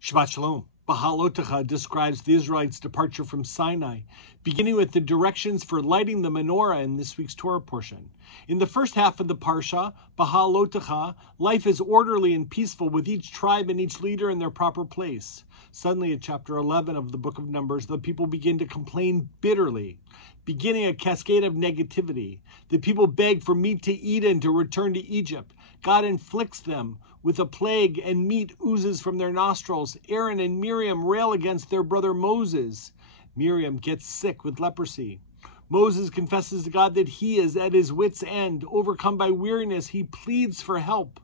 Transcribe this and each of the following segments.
Shabbat Shalom. Baha'alotecha describes the Israelites' departure from Sinai, beginning with the directions for lighting the menorah in this week's Torah portion. In the first half of the Parsha, Baha'alotecha, life is orderly and peaceful with each tribe and each leader in their proper place. Suddenly, in chapter 11 of the book of Numbers, the people begin to complain bitterly, beginning a cascade of negativity. The people beg for meat to eat and to return to Egypt. God inflicts them with a plague, and meat oozes from their nostrils. Aaron and Miriam rail against their brother Moses. Miriam gets sick with leprosy. Moses confesses to God that he is at his wit's end. Overcome by weariness, he pleads for help.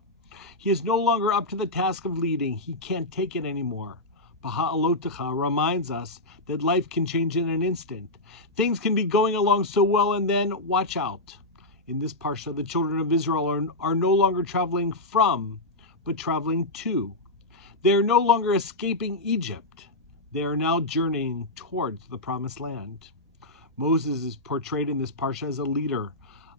He is no longer up to the task of leading. He can't take it anymore. Baha'alotecha reminds us that life can change in an instant. Things can be going along so well, and then watch out. In this parsha, the children of Israel are no longer traveling from, but traveling to. They are no longer escaping Egypt. They are now journeying towards the promised land. Moses is portrayed in this parsha as a leader,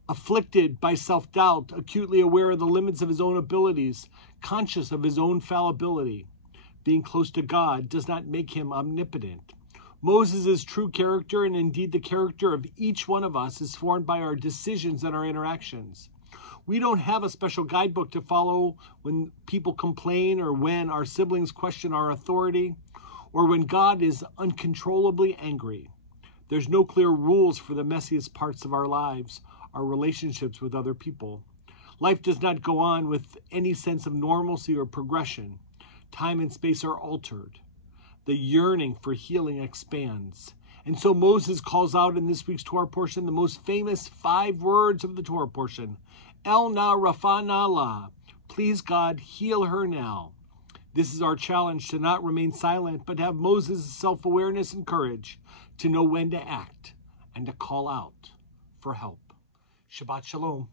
afflicted by self-doubt, acutely aware of the limits of his own abilities, conscious of his own fallibility. Being close to God does not make him omnipotent. Moses' true character, and indeed the character of each one of us, is formed by our decisions and our interactions. We don't have a special guidebook to follow when people complain, or when our siblings question our authority, or when God is uncontrollably angry. There's no clear rules for the messiest parts of our lives, our relationships with other people. Life does not go on with any sense of normalcy or progression. Time and space are altered. The yearning for healing expands. And so Moses calls out in this week's Torah portion the most famous 5 words of the Torah portion. El na rafa na la. Please God, heal her now. This is our challenge, to not remain silent, but have Moses' self-awareness and courage to know when to act and to call out for help. Shabbat Shalom.